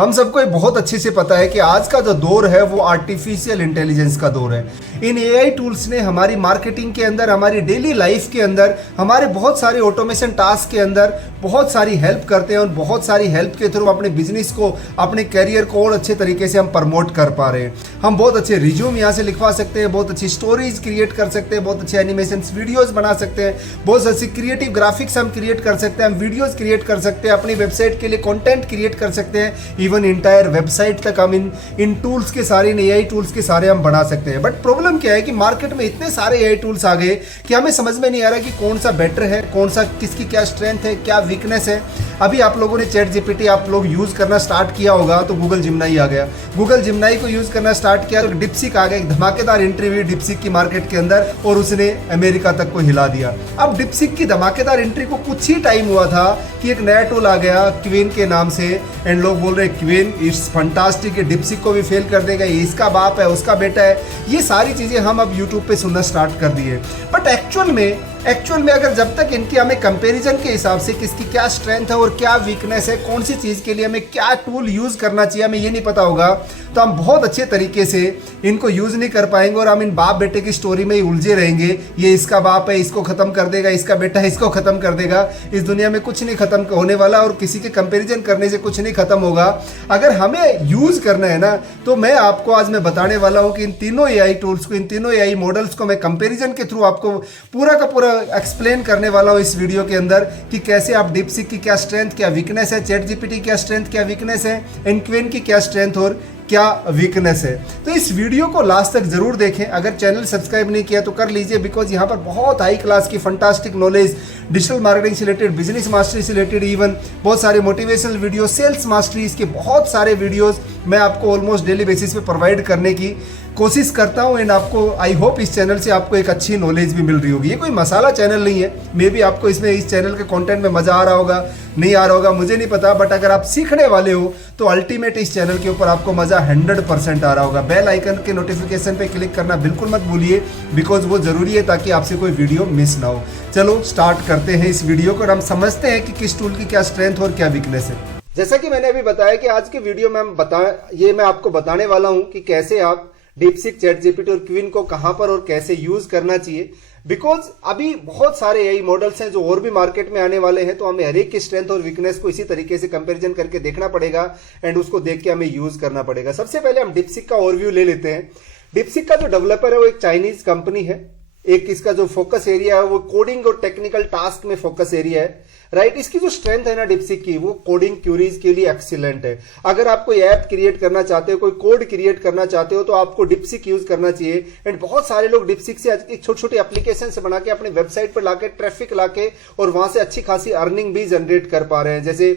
हम सबको ये बहुत अच्छे से पता है कि आज का जो दौर है वो आर्टिफिशियल इंटेलिजेंस का दौर है। इन एआई टूल्स ने हमारी मार्केटिंग के अंदर, हमारी डेली लाइफ के अंदर, हमारे बहुत सारे ऑटोमेशन टास्क के अंदर बहुत सारी हेल्प करते हैं और बहुत सारी हेल्प के थ्रू अपने बिजनेस को, अपने करियर को और अच्छे तरीके से हम प्रमोट कर पा रहे हैं। हम बहुत अच्छे रिज्यूम यहाँ से लिखवा सकते हैं, बहुत अच्छी स्टोरीज क्रिएट कर सकते हैं, बहुत अच्छे एनिमेशन वीडियोज बना सकते हैं, बहुत अच्छी क्रिएटिव ग्राफिक्स हम क्रिएट कर सकते हैं, हम वीडियोज क्रिएट कर सकते हैं, अपनी वेबसाइट के लिए कॉन्टेंट क्रिएट कर सकते हैं, इवन इंटायर वेबसाइट तक हम इन टूल्स के सारे, इन एआई टूल्स के सारे हम बना सकते हैं। बट प्रॉब्लम क्या है कि मार्केट में इतने सारे एआई टूल्स आ गए कि हमें समझ में नहीं आ रहा कि कौन सा बेटर है, कौन सा, किसकी क्या स्ट्रेंथ है, क्या वीकनेस है। अभी आप लोगों ने चैट जीपीटी आप लोग यूज करना स्टार्ट किया होगा तो गूगल जिमनाई आ गया। गूगल जिमनाई को यूज करना स्टार्ट किया तो डिप्सिक आ गया। एक धमाकेदार एंट्री हुई डिप्सिक की मार्केट के अंदर और उसने अमेरिका तक को हिला दिया। अब डिप्सिक की धमाकेदार एंट्री को कुछ ही टाइम हुआ था कि एक नया टूल आ गया क्वीन के नाम से, एंड लोग बोल रहे क्वीन इट्स फंटास्टिक, डिप्सिक को भी फेल कर देगा, ये इसका बाप है, उसका बेटा है। ये सारी चीजें हम अब यूट्यूब पे सुनना स्टार्ट कर दिए। बट एक्चुअल में अगर जब तक इनकी हमें कंपैरिजन के हिसाब से किसकी क्या स्ट्रेंथ है और क्या वीकनेस है, कौन सी चीज़ के लिए हमें क्या टूल यूज़ करना चाहिए, हमें ये नहीं पता होगा तो हम बहुत अच्छे तरीके से इनको यूज़ नहीं कर पाएंगे और हम इन बाप बेटे की स्टोरी में ही उलझे रहेंगे। ये इसका बाप है, इसको ख़त्म कर देगा, इसका बेटा है, इसको ख़त्म कर देगा। इस दुनिया में कुछ नहीं ख़त्म होने वाला और किसी के कंपेरिजन करने से कुछ नहीं ख़त्म होगा। अगर हमें यूज़ करना है ना, तो मैं आपको आज मैं बताने वाला हूँ कि इन तीनों एआई टूल्स को, इन तीनों एआई मॉडल्स को मैं कंपेरिजन के थ्रू आपको पूरा का पूरा एक्सप्लेन करने वाला हूँ इस वीडियो के अंदर कि कैसे आप डिप्सिक की क्या स्ट्रेंथ, क्या वीकनेस है, चैट जीपीटी क्या स्ट्रेंथ, क्या वीकनेस है, इनक्वेन की क्या स्ट्रेंथ और क्या वीकनेस है। तो इस वीडियो को लास्ट तक जरूर देखें। अगर चैनल सब्सक्राइब नहीं किया तो कर लीजिए, बिकॉज यहाँ पर बहुत हाई क्लास की फंटास्टिक नॉलेज डिजिटल मार्केटिंग से रिलेटेड, बिजनेस मास्टरी से रिलेटेड, इवन बहुत सारे मोटिवेशनल वीडियो, सेल्स मास्टरी, इसके बहुत सारे वीडियोस मैं आपको ऑलमोस्ट डेली बेसिस पे प्रोवाइड करने की कोशिश करता हूँ। एंड आपको आई होप इस चैनल से आपको एक अच्छी नॉलेज भी मिल रही होगी। ये कोई मसाला चैनल नहीं है, मे बी आपको इसमें इस चैनल के कंटेंट में मजा आ रहा होगा, नहीं आ रहा होगा, मुझे नहीं पता। बट अगर आप सीखने वाले हो तो अल्टीमेट इस चैनल के ऊपर आपको मजा 100% आ रहा होगा। बेल आइकन के नोटिफिकेशन पे क्लिक करना बिल्कुल मत भूलिए, बिकॉज वो जरूरी है ताकि आपसे कोई वीडियो मिस ना हो। चलो स्टार्ट करते हैं इस वीडियो को और हम समझते हैं कि किस टूल की क्या स्ट्रेंथ और क्या वीकनेस है। जैसा कि मैंने अभी बताया कि आज के वीडियो में मैं आपको बताने वाला हूं कि कैसे आप डिप्सिक, चैट जीपीटी और क्वीन को कहां पर और कैसे यूज करना चाहिए। बिकॉज अभी बहुत सारे एआई मॉडल्स हैं जो और भी मार्केट में आने वाले हैं, तो हमें हर एक की स्ट्रेंथ और वीकनेस को इसी तरीके से कंपैरिजन करके देखना पड़ेगा एंड उसको देख के हमें यूज करना पड़ेगा। सबसे पहले हम डिप्सिक का ओवरव्यू ले लेते हैं। डिप्सिक का जो डेवलपर है वो एक चाइनीज कंपनी है। एक इसका जो फोकस एरिया है वो कोडिंग और टेक्निकल टास्क में फोकस एरिया है, राइट। इसकी जो स्ट्रेंथ है ना डिप्सिक की, वो कोडिंग क्यूरीज के लिए एक्सीलेंट है। अगर आप कोई ऐप क्रिएट करना चाहते हो, कोई कोड क्रिएट करना चाहते हो, तो आपको डिप्सिक यूज करना चाहिए। एंड बहुत सारे लोग डिप्सिक से छोटी छोटी एप्लीकेशन से बना के अपने वेबसाइट पर लाके, ट्रैफिक लाके और वहां से अच्छी खासी अर्निंग भी जनरेट कर पा रहे हैं। जैसे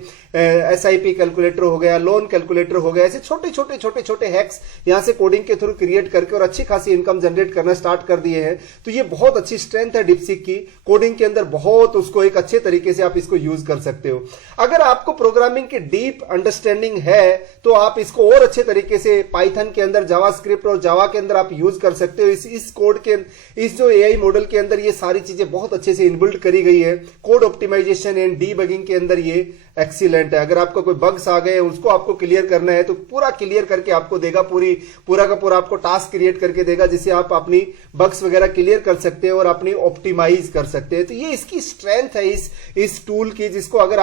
SIP कैलकुलेटर हो गया, लोन कैलकुलेटर हो गया, ऐसे छोटे छोटे हैक्स यहाँ से कोडिंग के थ्रू क्रिएट करके और अच्छी खासी इनकम जनरेट करना स्टार्ट कर दिए हैं। तो ये बहुत अच्छी स्ट्रेंथ है डिप्सिक की। कोडिंग के अंदर बहुत उसको एक अच्छे तरीके से आप इसको यूज कर सकते हो। अगर आपको प्रोग्रामिंग की डीप अंडरस्टैंडिंग है तो आप इसको और अच्छे तरीके से पाइथन के अंदर, जावास्क्रिप्ट और जावा के अंदर आप यूज कर सकते हो। इस कोड के, इस जो एआई मॉडल के अंदर ये सारी चीजें बहुत अच्छे से इनबिल्ट करी गई है। कोड ऑप्टिमाइजेशन एंड डीबगिंग के अंदर ये एक्सीलेंट है। अगर आपको कोई बग्स आ गए उसको आपको क्लियर करना है तो पूरा क्लियर करके आपको देगा, पूरा का पूरा आपको टास्क क्रिएट करके देगा जिससे आप अपनी बग्स वगैरह क्लियर कर सकते हो और अपनी ऑप्टिमाइज कर सकते हैं। तो ये इसकी स्ट्रेंथ है इस टूल की, जिसको अगर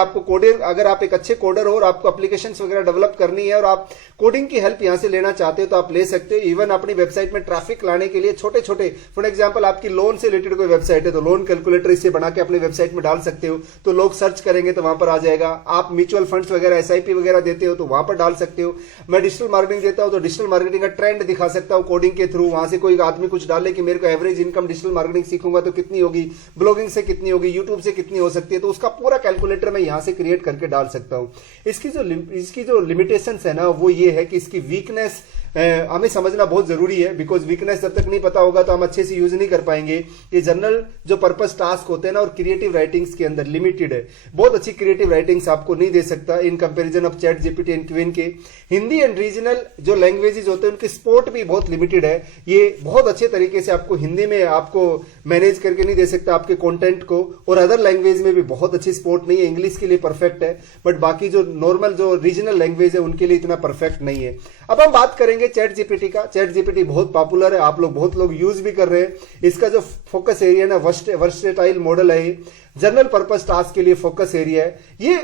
आप एक अच्छे कोडर हो और आपको एप्लीकेशंस वगैरह डेवलप करनी है और आप कोडिंग की हेल्प यहां से लेना चाहते हो तो आप ले सकते हो। इवन अपनी वेबसाइट में ट्रैफिक लाने के लिए छोटे छोटे, फॉर एग्जांपल आपकी लोन से रिलेटेड कोई वेबसाइट है तो लोन कैलकुलेटर इससे बना के अपनी वेबसाइट में डाल सकते हो, तो लोग सर्च करेंगे तो वहां पर आ जाएगा। आप म्यूचुअल फंड्स वगैरह, SIP वगैरह देते हो तो वहां पर डाल सकते हो। मैं डिजिटल मार्केटिंग देता हूं तो डिजिटल मार्केटिंग का ट्रेंड दिखा सकता हूं कोडिंग के थ्रू। वहां से कोई आदमी कुछ डाले कि मेरे को एवरेज इनकम डिजिटल मार्केटिंग सीखूंगा तो कितनी होगी, ब्लॉगिंग से कितनी होगी, यूट्यूब से कितनी हो सकती है, तो उसका पूरा कैलकुलेटर मैं यहां से क्रिएट करके डाल सकता हूं। इसकी जो लिमिटेशंस है ना वो ये है कि इसकी वीकनेस हमें समझना बहुत जरूरी है, बिकॉज वीकनेस जब तक नहीं पता होगा तो हम अच्छे से यूज नहीं कर पाएंगे। ये जनरल जो पर्पस टास्क होते हैं ना, और क्रिएटिव राइटिंग्स के अंदर लिमिटेड है, बहुत अच्छी क्रिएटिव राइटिंग्स आपको नहीं दे सकता in comparison of chat GPT and Qwen के। हिंदी एंड रीजनल जो लैंग्वेजेस होते हैं उनके सपोर्ट भी बहुत लिमिटेड है, ये बहुत अच्छे तरीके से आपको हिंदी में आपको मैनेज करके नहीं दे सकता आपके कंटेंट को, और अदर लैंग्वेज में भी बहुत अच्छी सपोर्ट नहीं है। इंग्लिश के लिए परफेक्ट है, बट बाकी जो नॉर्मल जो रीजनल लैंग्वेज है उनके लिए इतना परफेक्ट नहीं है। अब हम बात करेंगे चैट जीपीटी का। चैट जीपीटी बहुत पॉपुलर है, आप लोग बहुत लोग यूज भी कर रहे हैं। इसका जो फोकस एरिया ना वर्सेटाइल मॉडल है, जनरल पर्पस टास्क के लिए फोकस एरिया है। ये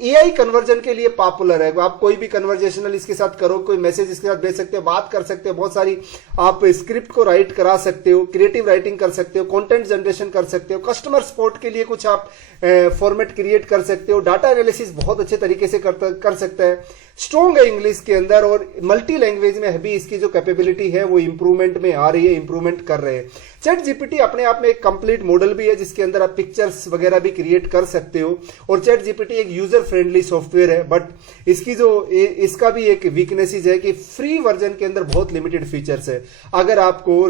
एआई कन्वर्जन के लिए पॉपुलर है। आप कोई भी कन्वर्जेशनल इसके साथ करो, कोई मैसेज इसके साथ भेज सकते हो, बात कर सकते हो, बहुत सारी आप स्क्रिप्ट को राइट करा सकते हो, क्रिएटिव राइटिंग कर सकते हो, कंटेंट जनरेशन कर सकते हो, कस्टमर सपोर्ट के लिए कुछ आप फॉर्मेट क्रिएट कर सकते हो, डाटा एनालिसिस बहुत अच्छे तरीके से कर सकता है, स्ट्रॉन्ग है इंग्लिश के अंदर, और मल्टी लैंग्वेज में भी इसकी जो कैपेबिलिटी है वो इंप्रूवमेंट में आ रही है, इंप्रूवमेंट कर रहे हैं। चैट जीपीटी अपने आप में एक कंप्लीट मॉडल भी है जिसके अंदर आप पिक्चर्स वगैरह भी क्रिएट कर सकते हो, और चैट जीपीटी एक यूजर फ्रेंडली सॉफ्टवेयर है। बट इसका भी एक वीकनेसेस है कि फ्री वर्जन के अंदर बहुत लिमिटेड फीचर्स है। अगर आपको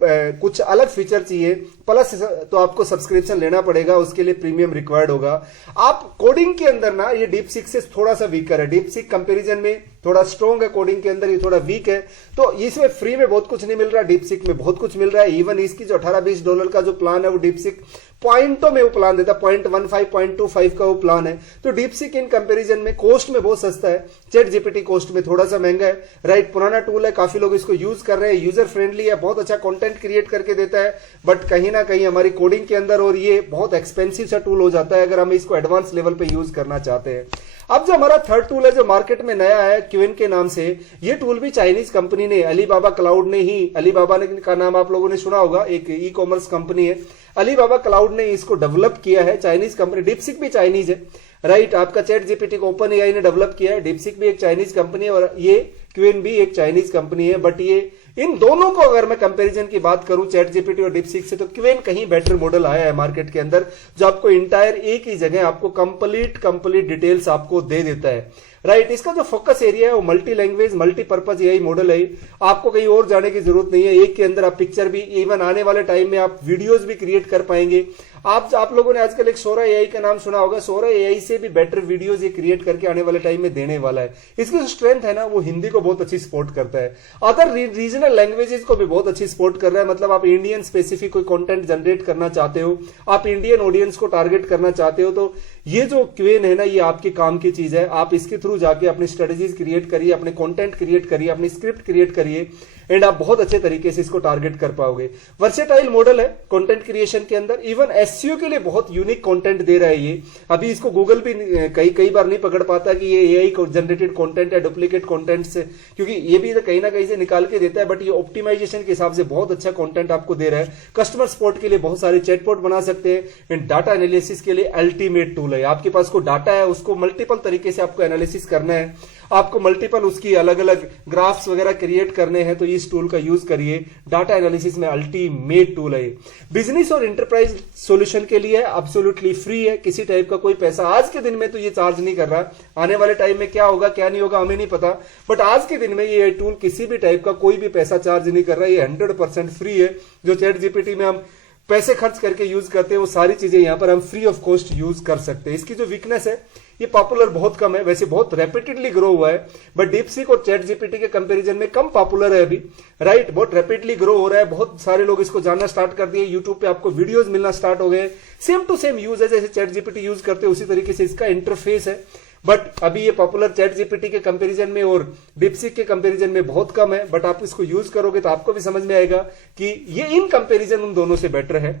कुछ अलग फीचर चाहिए प्लस तो आपको सब्सक्रिप्शन लेना पड़ेगा, उसके लिए प्रीमियम रिक्वायर्ड होगा। आप कोडिंग के अंदर ना ये डीपसीक से थोड़ा सा वीकर है, डीपसीक कंपैरिजन में थोड़ा स्ट्रॉन्ग है, कोडिंग के अंदर ये थोड़ा वीक है। तो इसमें फ्री में बहुत कुछ नहीं मिल रहा, डीपसीक में बहुत कुछ मिल रहा है। इवन इसकी जो $18-20 का जो प्लान है वो डीपसीक पॉइंटों में वो प्लान देता है, 0.15 0.25 का वो प्लान है। तो डीपसीक इन कंपैरिजन में कॉस्ट में बहुत सस्ता है, चैट जीपीटी कॉस्ट में थोड़ा सा महंगा है। राइट, पुराना टूल है, काफी लोग इसको यूज कर रहे हैं, यूजर फ्रेंडली है, बहुत अच्छा कंटेंट क्रिएट करके देता है, बट कहीं ना कहीं हमारी कोडिंग के अंदर और ये बहुत एक्सपेंसिव सा टूल हो जाता है अगर हम इसको एडवांस लेवल पे यूज करना चाहते हैं। अब जो हमारा थर्ड टूल है जो मार्केट में नया है क्विन के नाम से, ये टूल भी चाइनीज कंपनी ने, अलीबाबा क्लाउड ने ही, अलीबाबा ने का नाम आप लोगों ने सुना होगा, एक ई कॉमर्स कंपनी है, अलीबाबा क्लाउड ने इसको डेवलप किया है, चाइनीज कंपनी। डीपसीक भी चाइनीज है, राइट। आपका चैट जीपीटी को ओपन एआई ने डेवलप किया है, डीपसीक भी एक चाइनीज कंपनी है और ये क्विन भी एक चाइनीज कंपनी है। बट ये इन दोनों को अगर मैं कंपैरिजन की बात करूं चैट जीपीटी और डीपसीक से, तो क्विन कहीं बेटर मॉडल आया है मार्केट के अंदर, जो आपको इंटायर एक ही जगह आपको कंप्लीट डिटेल्स आपको दे देता है। राइट, इसका जो फोकस एरिया है वो multi language multipurpose AI model है। आपको कहीं और जाने की जरूरत नहीं है, एक के अंदर आप पिक्चर भी, इवन आने वाले टाइम में आप वीडियोस भी क्रिएट कर पाएंगे। आप लोगों ने आजकल एक सोरा एआई का नाम सुना होगा, सोरा एआई से भी बेटर वीडियोस ये क्रिएट करके आने वाले टाइम में देने वाला है। इसकी जो स्ट्रेंथ है ना वो हिंदी को बहुत अच्छी सपोर्ट करता है, अदर रीजनल लैंग्वेजेस को भी बहुत अच्छी सपोर्ट कर रहा है। मतलब आप इंडियन स्पेसिफिक कोई कंटेंट जनरेट करना चाहते हो, आप इंडियन ऑडियंस को टारगेट करना चाहते हो, तो ये जो क्विन है ना ये आपके काम की चीज है। आप इसके थ्रू जाके अपनी स्ट्रेटेजीज क्रिएट करिए, अपने कंटेंट क्रिएट करिए, अपनी स्क्रिप्ट क्रिएट करिए, एंड आप बहुत अच्छे तरीके से इसको टारगेट कर पाओगे। वर्सेटाइल मॉडल है कंटेंट क्रिएशन के अंदर, इवन एसईओ के लिए बहुत यूनिक कंटेंट दे रहा है ये। अभी इसको गूगल भी कई बार नहीं पकड़ पाता कि ये एआई जनरेटेड कंटेंट है डुप्लीकेट कंटेंट से, क्योंकि ये भी कहीं ना कहीं से निकाल के देता है, बट ये ऑप्टिमाइजेशन के हिसाब से बहुत अच्छा कंटेंट आपको दे रहा है। कस्टमर सपोर्ट के लिए बहुत सारे चैटबॉट बना सकते हैं, एंड डाटा एनालिसिस के लिए अल्टीमेट टूल है। आपके पास को डाटा है, उसको मल्टीपल तरीके से आपको एनालिसिस करना है, आपको मल्टीपल उसकी अलग अलग ग्राफ्स वगैरह क्रिएट करने हैं, तो इस टूल का यूज करिए। डाटा एनालिसिस में अल्टीमेट टूल है। बिजनेस और एंटरप्राइज सॉल्यूशन के लिए एब्सोल्युटली फ्री है, किसी टाइप का कोई पैसा आज के दिन में तो ये चार्ज नहीं कर रहा। आने वाले टाइम में क्या होगा क्या नहीं होगा हमें नहीं पता, बट आज के दिन में ये टूल किसी भी टाइप का कोई भी पैसा चार्ज नहीं कर रहा है, ये 100% फ्री है। जो चैट जीपीटी में हम पैसे खर्च करके यूज करते हैं वो सारी चीजें यहां पर हम फ्री ऑफ कॉस्ट यूज कर सकते हैं। इसकी जो वीकनेस है ये पॉपुलर बहुत कम है, वैसे बहुत रैपिडली ग्रो हुआ है, बट डीपसीक और चैट जीपीटी के कंपैरिजन में कम पॉपुलर है अभी। राइट, बहुत रैपिडली ग्रो हो रहा है, बहुत सारे लोग इसको जानना स्टार्ट कर दिए, यूट्यूब पे आपको वीडियोस मिलना स्टार्ट हो गए। सेम टू सेम यूज है, जैसे चैट जीपीटी यूज करते हैं उसी तरीके से इसका इंटरफेस है, बट अभी ये पॉपुलर चैट जीपीटी के कंपैरिजन में और डीपसीक के कंपैरिजन में बहुत कम है। बट आप इसको यूज करोगे तो आपको भी समझ में आएगा कि ये इन कंपैरिजन उन दोनों से बेटर है।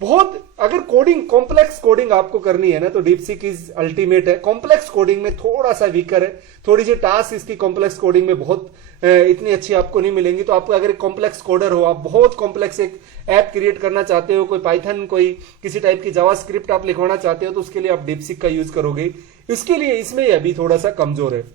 बहुत अगर कोडिंग कॉम्प्लेक्स कोडिंग आपको करनी है ना तो डीपसीक इज अल्टीमेट है। कॉम्प्लेक्स कोडिंग में थोड़ा सा वीकर है, थोड़ी सी टास्क इसकी कॉम्प्लेक्स कोडिंग में बहुत इतनी अच्छी आपको नहीं मिलेंगी। तो आपको अगर एक कॉम्प्लेक्स कोडर हो, आप बहुत कॉम्प्लेक्स एक ऐप क्रिएट करना चाहते हो, कोई पाइथन कोई किसी टाइप की जावास्क्रिप्ट आप लिखवाना चाहते हो, तो उसके लिए आप डीपसीक का यूज करोगे। इसके लिए इसमें अभी थोड़ा सा कमजोर है।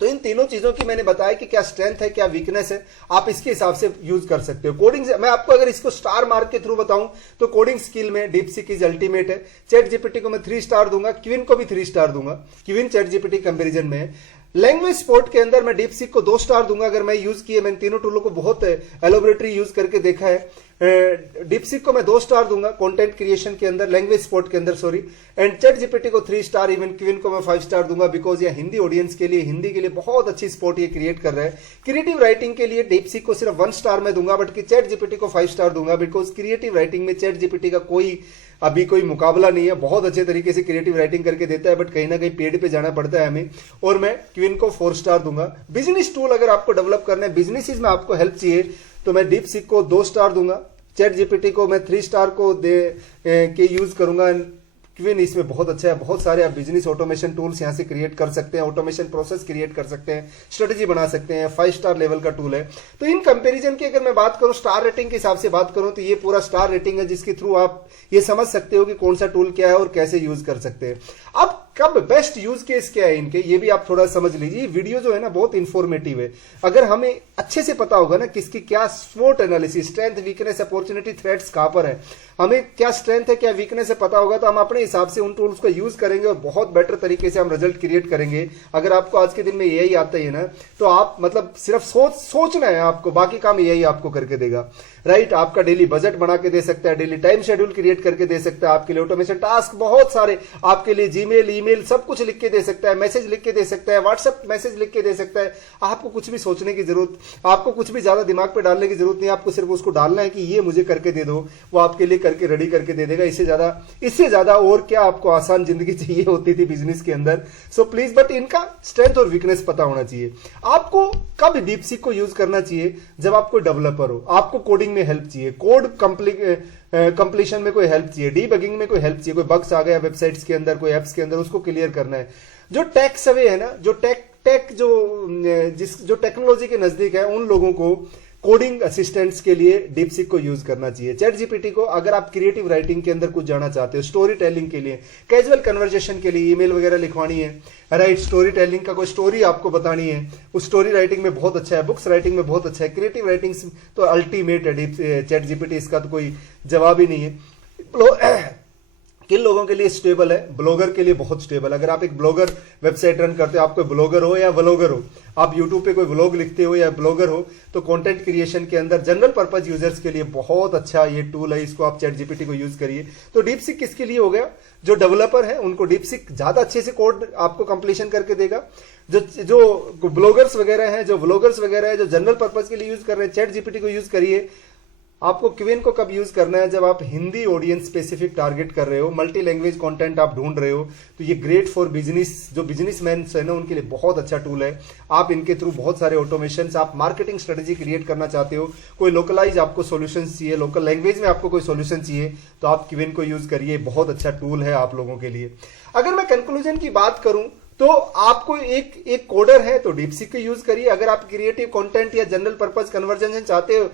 तो इन तीनों चीजों की मैंने बताया कि क्या स्ट्रेंथ है क्या वीकनेस है, आप इसके हिसाब से यूज कर सकते हो। कोडिंग मैं आपको अगर इसको स्टार मार्क के थ्रू बताऊं तो कोडिंग स्किल में डीपसीक इज अल्टीमेट है। चैट जीपीटी को मैं 3 स्टार दूंगा, क्विन को भी 3 स्टार दूंगा। क्विन चैट जीपीटी कंपैरिजन में लैंग्वेज सपोर्ट के अंदर मैं डीपसीक को 2 स्टार दूंगा। अगर मैं यूज किए, मैंने तीनों टूलों को बहुत एलोबरेटरी यूज करके देखा है। डीपसीक को मैं 2 स्टार दूंगा कंटेंट क्रिएशन के अंदर, लैंग्वेज सपोर्ट के अंदर सॉरी। एंड चैट जीपीटी को 3 स्टार, इवन क्विन को मैं 5 स्टार दूंगा, बिकॉज ये हिंदी ऑडियंस के लिए, हिंदी के लिए बहुत अच्छी सपोर्ट ये क्रिएट कर रहा है। क्रिएटिव राइटिंग के लिए डीपसीक को सिर्फ 1 स्टार में दूंगा, बट चैट जीपीटी को 5 स्टार दूंगा, बिकॉज क्रिएटिव राइटिंग में चैट जीपीटी का अभी कोई मुकाबला नहीं है। बहुत अच्छे तरीके से क्रिएटिव राइटिंग करके देता है, बट कहीं ना कहीं पेड पे जाना पड़ता है हमें। और मैं क्वीन को 4 स्टार दूंगा। बिजनेस टूल अगर आपको डेवलप करना है, बिजनेस में आपको हेल्प चाहिए, तो मैं डीपसीक को 2 स्टार दूंगा। चैट जीपीटी को मैं 3 स्टार को के यूज करूंगा। क्वीन इसमें बहुत अच्छा है। बहुत सारे आप बिजनेस ऑटोमेशन टूल्स यहां से क्रिएट कर सकते हैं, ऑटोमेशन प्रोसेस क्रिएट कर सकते हैं, स्ट्रेटेजी बना सकते हैं। 5 स्टार लेवल का टूल है। तो इन कंपैरिजन की अगर मैं बात करूं, स्टार रेटिंग के हिसाब से बात करूं, तो ये पूरा स्टार रेटिंग है, जिसके थ्रू आप ये समझ सकते हो कि कौन सा टूल क्या है और कैसे यूज कर सकते हैं। अब कब बेस्ट यूज केस क्या है इनके, ये भी आप थोड़ा समझ लीजिए। वीडियो जो है ना बहुत इंफॉर्मेटिव है। अगर हमें अच्छे से पता होगा ना किसकी क्या स्वोट analysis, strength, weakness, opportunity, threats कहां पर है, हमें क्या स्ट्रेंथ है क्या वीकनेस है पता होगा, तो हम अपने हिसाब से उन टूल्स को यूज करेंगे और बहुत बेटर तरीके से हम रिजल्ट क्रिएट करेंगे। अगर आपको आज के दिन में यही आता है ना, तो आप मतलब सिर्फ सोचना है आपको, बाकी काम यही आपको करके देगा। राइट, आपका डेली बजट बना के दे सकता है, डेली टाइम शेड्यूल क्रिएट करके दे सकता है, आपके लिए ऑटोमेशन टास्क बहुत सारे, आपके लिए जीमेल, ईमेल सब कुछ लिख के दे सकता है, मैसेज लिख के दे सकता है, व्हाट्सएप मैसेज लिख के दे सकता है। आपको कुछ भी सोचने की जरूरत, आपको कुछ भी ज्यादा दिमाग पे डालने की जरूरत नहीं। आपको सिर्फ उसको डालना है कि ये मुझे करके दे दो, वो आपके लिए करके रेडी करके दे देगा। इससे ज्यादा और क्या आपको आसान जिंदगी चाहिए होती थी बिजनेस के अंदर। सो प्लीज, बट इनका स्ट्रेंथ और वीकनेस पता होना चाहिए। आपको कब डीपसीक को यूज करना चाहिए, जब आप कोई डेवलपर हो, आपको कोडिंग में हेल्प चाहिए, कोड कंप्लीशन में कोई हेल्प चाहिए, डीबगिंग में कोई हेल्प चाहिए, कोई बग्स आ गया वेबसाइट्स के अंदर, कोई एप्स के अंदर, उसको क्लियर करना है। जो टेक सवे है ना, जो जो टेक्नोलॉजी के नजदीक है, उन लोगों को कोडिंग असिस्टेंट्स के लिए डीपसीक को यूज करना चाहिए। चैट जीपीटी को अगर आप क्रिएटिव राइटिंग के अंदर कुछ जाना चाहते हो, स्टोरी टेलिंग के लिए, कैजुअल कन्वर्सेशन के लिए, ईमेल वगैरह लिखवानी है, राइट, स्टोरी टेलिंग का कोई स्टोरी आपको बतानी है, उस स्टोरी राइटिंग में बहुत अच्छा है, बुक्स राइटिंग में बहुत अच्छा है, क्रिएटिव राइटिंग तो अल्टीमेट है चैट जीपीटी, इसका तो कोई जवाब ही नहीं है। किन लोगों के लिए स्टेबल है, ब्लॉगर के लिए बहुत स्टेबल। अगर आप एक ब्लॉगर वेबसाइट रन करते हो, आप कोई ब्लॉगर हो या व्लॉगर हो, आप यूट्यूब पे कोई व्लॉग लिखते हो या ब्लॉगर हो, तो कंटेंट क्रिएशन के अंदर जनरल पर्पज यूजर्स के लिए बहुत अच्छा ये टूल है। इसको आप चैट जीपीटी को यूज करिए। तो डीपसीक किसके लिए हो गया, जो डेवलपर है उनको डीपसीक ज्यादा अच्छे से कोड आपको कंप्लीशन करके देगा। जो ब्लॉगर्स वगैरह हैं, जो व्लॉगर्स वगैरह है, जो जनरल पर्पज के लिए यूज कर रहे हैं, चैट जीपीटी को यूज करिए। आपको क्वीन को कब यूज करना है, जब आप हिंदी ऑडियंस स्पेसिफिक टारगेट कर रहे हो, मल्टी लैंग्वेज कंटेंट आप ढूंढ रहे हो, तो ये ग्रेट फॉर बिजनेस, जो बिजनेसमैन है ना उनके लिए बहुत अच्छा टूल है। आप इनके थ्रू बहुत सारे ऑटोमेशन, आप मार्केटिंग स्ट्रेटेजी क्रिएट करना चाहते हो, कोई लोकलाइज आपको सॉल्यूशन चाहिए, लोकल लैंग्वेज में आपको कोई सॉल्यूशन चाहिए, तो आप क्वीन को यूज करिए। बहुत अच्छा टूल है आप लोगों के लिए। अगर मैं कंक्लूजन की बात करूं, तो आपको एक कोडर है तो डीपसीक को यूज करिए। अगर आप क्रिएटिव कंटेंट या जनरल पर्पस कन्वर्जेंशन चाहते हो,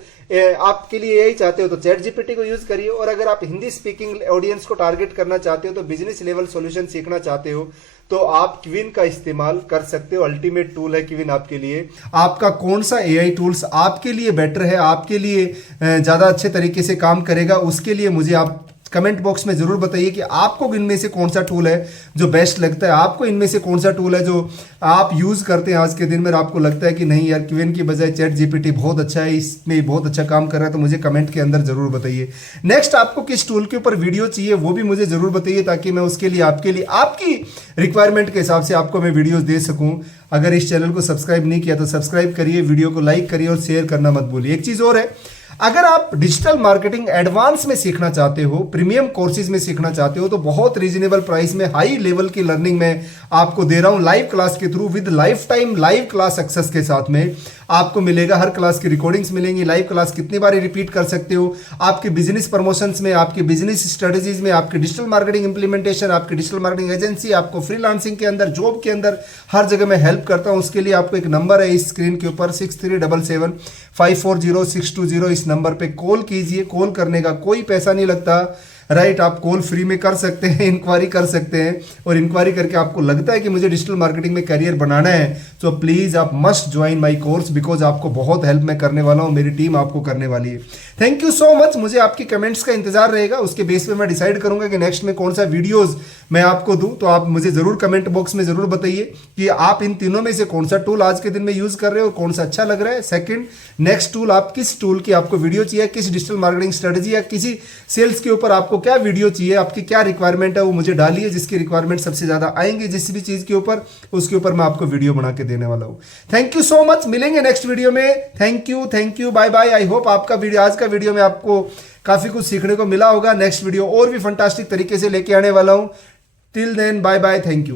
आपके लिए यही चाहते हो, तो चैट जीपीटी को यूज करिए। और अगर आप हिंदी स्पीकिंग ऑडियंस को टारगेट करना चाहते हो, तो बिजनेस लेवल सॉल्यूशन सीखना चाहते हो, तो आप क्वीन का इस्तेमाल कर सकते हो। अल्टीमेट टूल है क्वीन आपके लिए। आपका कौन सा एआई टूल्स आपके लिए बेटर है, आपके लिए ज्यादा अच्छे तरीके से काम करेगा, उसके लिए मुझे आप कमेंट बॉक्स में जरूर बताइए कि आपको इनमें से कौन सा टूल है जो बेस्ट लगता है। आपको इनमें से कौन सा टूल है जो आप यूज करते हैं आज के दिन में, आपको लगता है कि नहीं यार क्वीन की बजाय चैट जीपीटी बहुत अच्छा है, इसमें बहुत अच्छा काम कर रहा है, तो मुझे कमेंट के अंदर जरूर बताइए। नेक्स्ट आपको किस टूल के ऊपर वीडियो चाहिए वो भी मुझे जरूर बताइए, ताकि मैं उसके लिए आपकी रिक्वायरमेंट के हिसाब से आपको मैं वीडियोस दे सकूं। अगर इस चैनल को सब्सक्राइब नहीं किया तो सब्सक्राइब करिए, वीडियो को लाइक करिए और शेयर करना मत भूलिए। एक चीज और है, अगर आप डिजिटल मार्केटिंग एडवांस में सीखना चाहते हो, प्रीमियम कोर्सेज में सीखना चाहते हो, तो बहुत रीजनेबल प्राइस में हाई लेवल की लर्निंग में आपको दे रहा हूं लाइव क्लास के through, with life time live class success के साथ में आपको मिलेगा। हर क्लास की रिकॉर्डिंग्स मिलेंगी, लाइव क्लास कितनी बार रिपीट कर सकते हो, आपके बिजनेस प्रमोशंस में, आपके बिजनेस स्ट्रेटेजीज में, आपके डिजिटल मार्केटिंग इंप्लीमेंटेशन, आपकी डिजिटल मार्केटिंग एजेंसी, आपको फ्रीलांसिंग के अंदर, जॉब के अंदर, हर जगह मैं हेल्प करता हूं। उसके लिए आपको एक नंबर है इस स्क्रीन के ऊपर 6377540620, इस नंबर पे कॉल कीजिए। कॉल करने का कोई पैसा नहीं लगता, राइट, आप कॉल फ्री में कर सकते हैं, इंक्वायरी कर सकते हैं, और इंक्वायरी करके आपको लगता है कि मुझे डिजिटल मार्केटिंग में करियर बनाना है, तो प्लीज़ आप must join my course, because आपको बहुत हेल्प मैं करने वाला हूँ, मेरी टीम आपको करने वाली है। Thank you so much. मुझे आपकी कमेंट्स का इंतजार रहेगा, उसके बेस पे मैं डिसाइड करूंगा कि नेक्स्ट में कौन सा वीडियोस मैं आपको दूं। तो आप मुझे जरूर कमेंट बॉक्स में जरूर बताइए कि आप इन तीनों में से कौन सा टूल आज के दिन में यूज कर रहे हो और कौन सा अच्छा लग रहा है। सेकंड, नेक्स्ट टूल, आप किस टूल की आपको वीडियो चाहिए, किस डिजिटल मार्केटिंग स्ट्रेटजी या किसी सेल्स के ऊपर आपको क्या वीडियो चाहिए, आपकी क्या रिक्वायरमेंट है, वो मुझे डालिए। जिसकी रिक्वायरमेंट सबसे ज्यादा आएंगे जिस भी चीज के ऊपर, उसके ऊपर मैं आपको वीडियो बना के देने वाला हूं। थैंक यू सो मच, मिलेंगे नेक्स्ट वीडियो में। Thank you, bye bye. I hope आपका वीडियो, आज का वीडियो में आपको काफी कुछ सीखने को मिला होगा। नेक्स्ट वीडियो और भी फंटास्टिक तरीके से लेके आने वाला हूं। Till then, bye bye, thank you.